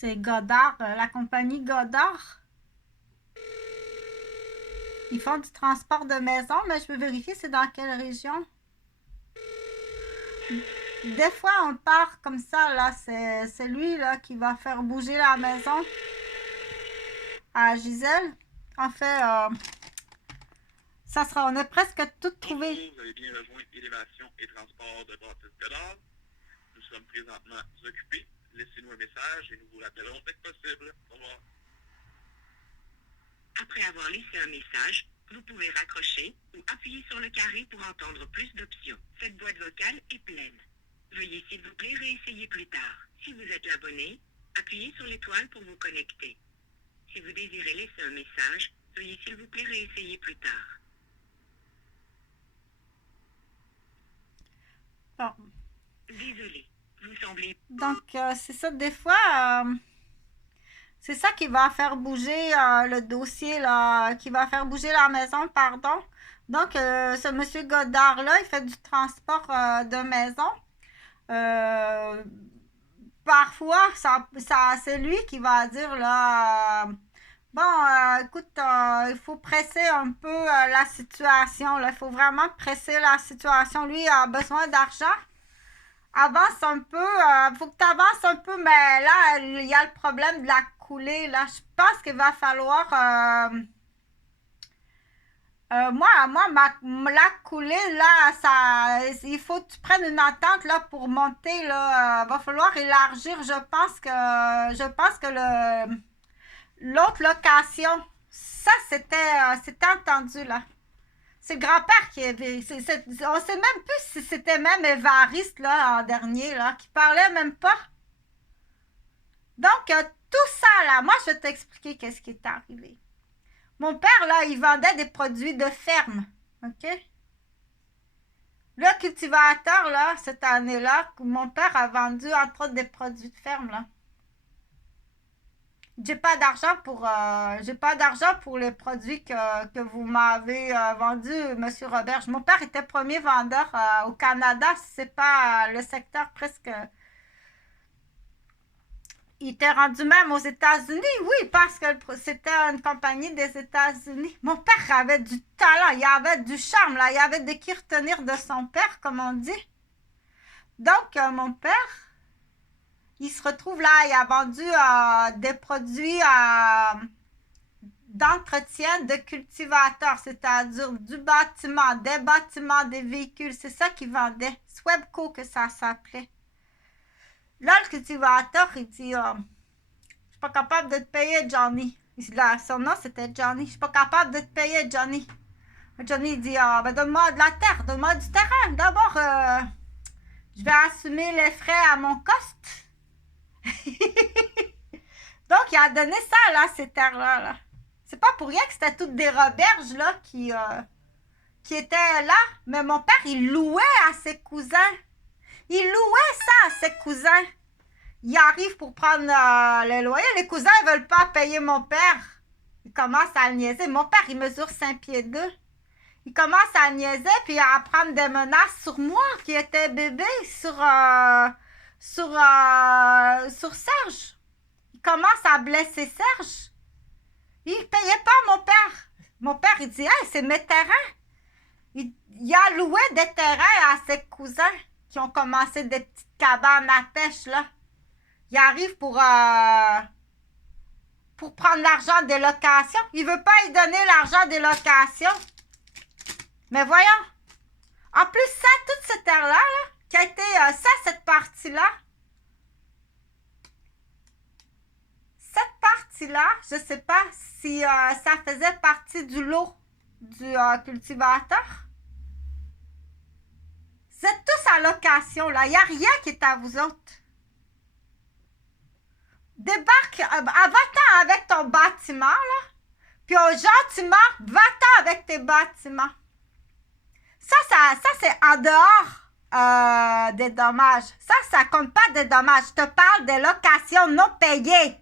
C'est Godard, la compagnie Godard. Ils font du transport de maison, mais je veux vérifier c'est dans quelle région. Des fois, on part comme ça, là, c'est lui là, qui va faire bouger la maison à Gisèle. En fait, ça sera, on a presque tout trouvé. Bonjour, vous avez bien rejoint Élévation et Transport de Baptiste Godard. Nous sommes présentement occupés. Laissez-nous un message et nous vous rappellerons dès que possible. Au revoir. Après avoir laissé un message, vous pouvez raccrocher ou appuyer sur le carré pour entendre plus d'options. Cette boîte vocale est pleine. Veuillez s'il vous plaît réessayer plus tard. Si vous êtes abonné, appuyez sur l'étoile pour vous connecter. Si vous désirez laisser un message, veuillez s'il vous plaît réessayer plus tard. Bon. Désolé, vous semblez... Donc, c'est ça, des fois, c'est ça qui va faire bouger le dossier, là, qui va faire bouger la maison, pardon. Donc, ce monsieur Godard-là, il fait du transport de maison. Parfois, c'est lui qui va dire, là, bon, écoute, il faut presser un peu la situation, là. Il faut vraiment presser la situation. Lui, il a besoin d'argent. Avance un peu, faut que tu avances un peu, mais là, il y a le problème de la coulée, là. Je pense qu'il va falloir, la coulée, là, il faut que tu prennes une entente, là, pour monter, là. Va falloir élargir, je pense que l'autre location, ça, c'était entendu, là. C'est le grand-père qui est. On sait même plus si c'était même Évariste, là, en dernier, là, qui parlait même pas. Donc, tout ça, là, moi, je vais t'expliquer qu'est-ce qui est arrivé. Mon père, là, il vendait des produits de ferme, OK? Le cultivateur, là, cette année-là, mon père a vendu, entre autres, des produits de ferme, là. J'ai pas d'argent pour les produits que vous m'avez vendus, Monsieur Robert. Mon père était premier vendeur au Canada, c'est pas le secteur presque. Il était rendu même aux États-Unis, oui, parce que c'était une compagnie des États-Unis. Mon père avait du talent, il avait du charme, là, il avait de qui retenir de son père, comme on dit. Donc, mon père, il se retrouve là, il a vendu des produits d'entretien de cultivateurs, c'est-à-dire du bâtiment, des véhicules. C'est ça qu'il vendait. Swebco que ça s'appelait. Là, le cultivateur, il dit je suis pas capable de te payer, Johnny. Là, son nom, c'était Johnny. Je suis pas capable de te payer, Johnny. Johnny dit ben donne-moi de la terre, donne-moi du terrain. D'abord, je vais assumer les frais à mon coste. Donc, il a donné ça, là, ces terres-là. Là. C'est pas pour rien que c'était toutes des roberges, là, qui étaient là. Mais mon père, il louait à ses cousins. Il louait ça à ses cousins. Il arrive pour prendre les loyers. Les cousins, ils veulent pas payer mon père. Il commence à le niaiser. Mon père, il mesure 5 pieds 2. Il commence à niaiser, puis à prendre des menaces sur moi, qui était bébé, sur Serge. Il commence à blesser Serge. Il payait pas mon père. Mon père, il dit, hey, c'est mes terrains. Il a loué des terrains à ses cousins qui ont commencé des petites cabanes à pêche, là. Il arrive pour prendre l'argent des locations. Il veut pas y donner l'argent des locations. Mais voyons. En plus, ça, toute cette terre-là, là, qui a été, cette partie-là, je sais pas si ça faisait partie du lot du cultivateur. Vous êtes tous à location, là. Il n'y a rien qui est à vous autres. Débarque, va-t'en avec ton bâtiment, là. Puis gentiment, va-t'en avec tes bâtiments. Ça c'est en dehors des dommages. Ça compte pas des dommages. Je te parle des locations non payées.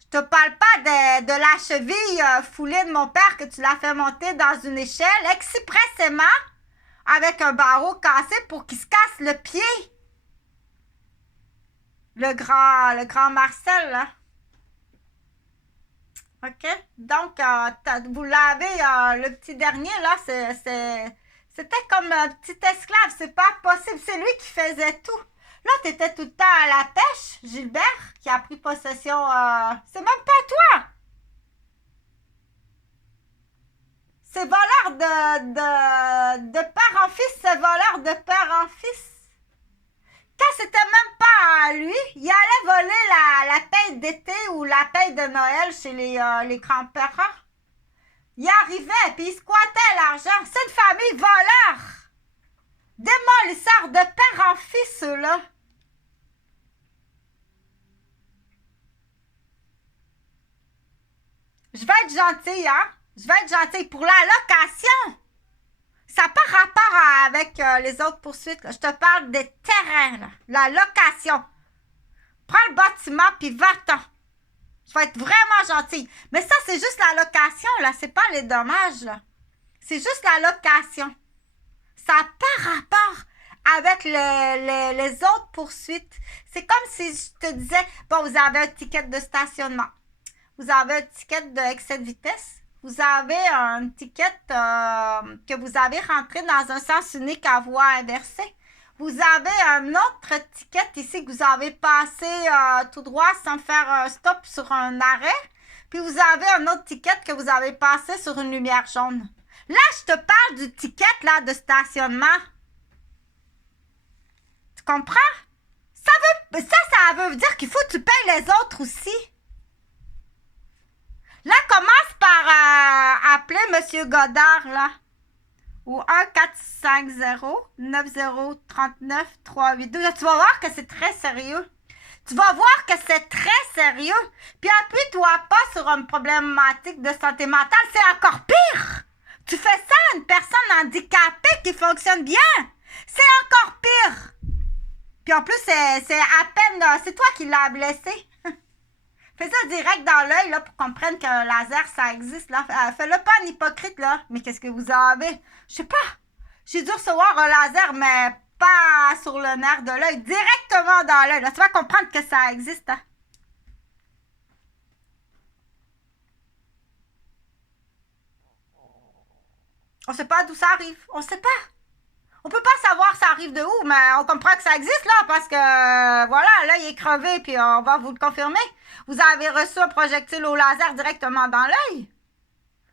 Je te parle pas de la cheville foulée de mon père que tu l'as fait monter dans une échelle expressément avec un barreau cassé pour qu'il se casse le pied. Le grand Marcel, là. OK? Donc, vous l'avez, le petit dernier, là, c'était comme un petit esclave. C'est pas possible. C'est lui qui faisait tout. Là, t'étais tout le temps à la pêche, Gilbert, qui a pris possession. C'est même pas toi! C'est voleur de père en fils, c'est voleur de père en fils. Quand c'était même pas à lui, il allait voler la paye d'été ou la paye de Noël chez les grands-parents. Il arrivait, puis il squattait l'argent. C'est une famille voleur. Démolisseur de père en fils, ceux-là. Je vais être gentille, hein? Je vais être gentille. Pour la location, ça n'a pas rapport avec les autres poursuites. Là. Je te parle des terrains, là. La location. Prends le bâtiment, puis va-t'en. Je vais être vraiment gentille. Mais ça, c'est juste la location, là. C'est pas les dommages, là. C'est juste la location. Ça n'a pas rapport avec les autres poursuites. C'est comme si je te disais, bon, vous avez un ticket de stationnement. Vous avez un ticket d'excès de vitesse. Vous avez un ticket que vous avez rentré dans un sens unique à voie inversée. Vous avez un autre ticket ici que vous avez passé tout droit sans faire un stop sur un arrêt. Puis vous avez un autre ticket que vous avez passé sur une lumière jaune. Là, je te parle du ticket là, de stationnement. Tu comprends? Ça veut dire qu'il faut que tu payes les autres aussi. Là, commence par appeler M. Godard, là. Au 1-450-9039-382. Tu vas voir que c'est très sérieux. Tu vas voir que c'est très sérieux. Puis appuie-toi pas sur une problématique de santé mentale. C'est encore pire. Tu fais ça à une personne handicapée qui fonctionne bien. C'est encore pire. Puis en plus, c'est à peine... C'est toi qui l'as blessé. Fais ça direct dans l'œil, là, pour qu'on comprenne que le laser, ça existe, là. Fais-le pas en hypocrite, là. Mais qu'est-ce que vous avez? Je sais pas. J'ai dû recevoir un laser, mais pas sur le nerf de l'œil. Directement dans l'œil, là. Tu vas comprendre que ça existe, hein. On sait pas d'où ça arrive. On sait pas. On peut pas savoir ça arrive de où, mais on comprend que ça existe, là, parce que, voilà, l'œil est crevé, puis on va vous le confirmer. Vous avez reçu un projectile au laser directement dans l'œil.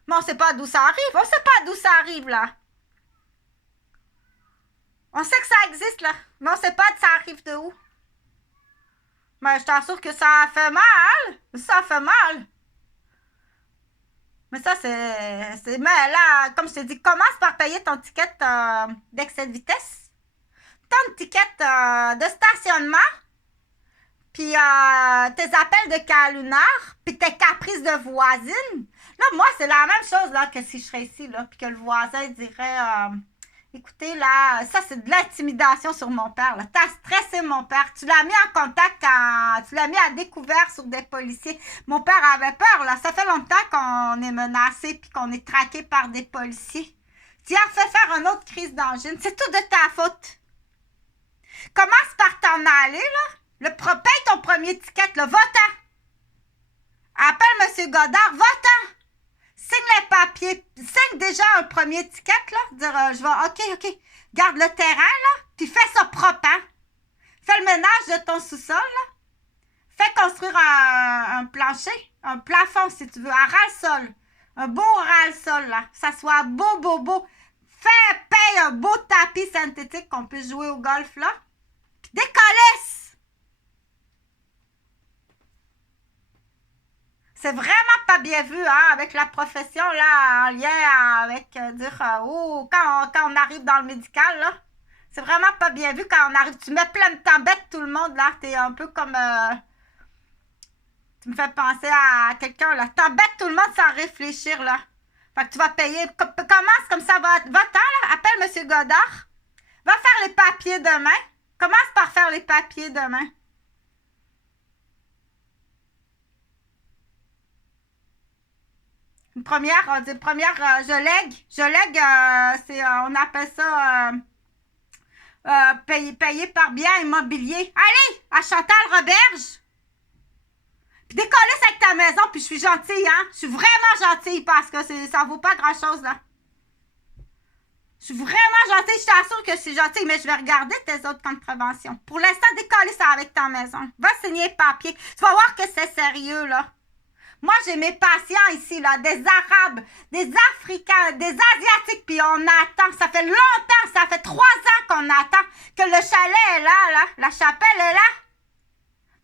Mais on sait pas d'où ça arrive. On sait pas d'où ça arrive, là. On sait que ça existe, là, mais on sait pas de ça arrive de où. Mais je t'assure que ça fait mal. Ça fait mal. Mais ça, c'est... Mais là, comme je te dis, commence par payer ton ticket d'excès de vitesse, ton ticket de stationnement, puis tes appels de cas lunaire, puis tes caprices de voisine. Là, moi, c'est la même chose là que si je serais ici, là, puis que le voisin dirait... écoutez, là, ça, c'est de l'intimidation sur mon père. Là. T'as stressé mon père. Tu l'as mis en contact, tu l'as mis à découvert sur des policiers. Mon père avait peur, là. Ça fait longtemps qu'on est menacé puis qu'on est traqué par des policiers. Tu as fait faire une autre crise d'angine. C'est tout de ta faute. Commence par t'en aller, là. Paye ton premier ticket, là. Va-t'en. Appelle M. Godard. Va-t'en. Signe les papiers. Signe déjà un premier ticket, là. Dire, je vais, OK. Garde le terrain, là. Puis fais ça propre, hein. Fais le ménage de ton sous-sol, là. Fais construire un plancher, un plafond, si tu veux, un ras-le-sol. Un beau ras-le-sol, là. Que ça soit beau. Paye un beau tapis synthétique qu'on puisse jouer au golf, là. Puis décollisse. C'est vraiment pas bien vu, hein, avec la profession, là, en lien avec quand on arrive dans le médical, là. C'est vraiment pas bien vu quand on arrive. Tu mets plein de t'embêtes tout le monde, là. T'es un peu comme... tu me fais penser à quelqu'un, là. T'embêtes tout le monde sans réfléchir, là. Fait que tu vas payer... Commence comme ça, va-t'en, là. Appelle M. Godard. Va faire les papiers demain. Commence par faire les papiers demain. Une première, je lègue, c'est, on appelle ça payé par bien immobilier. Allez, à Chantal-Roberge. Puis décollez avec ta maison, puis je suis gentille, hein. Je suis vraiment gentille parce que ça vaut pas grand-chose, là. Je suis vraiment gentille, je t'assure que je suis gentille, mais je vais regarder tes autres contraventions. Pour l'instant, décoller ça avec ta maison. Va signer les papiers. Tu vas voir que c'est sérieux, là. Moi, j'ai mes patients ici, là, des Arabes, des Africains, des Asiatiques, puis on attend. Ça fait longtemps, ça fait 3 ans qu'on attend que le chalet est là, la chapelle est là.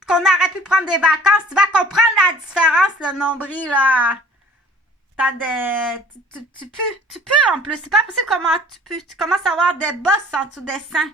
Qu'on aurait pu prendre des vacances. Tu vas comprendre la différence, le nombril, là. Tu peux en plus. C'est pas possible comment tu peux. Tu commences à avoir des bosses en dessous des seins.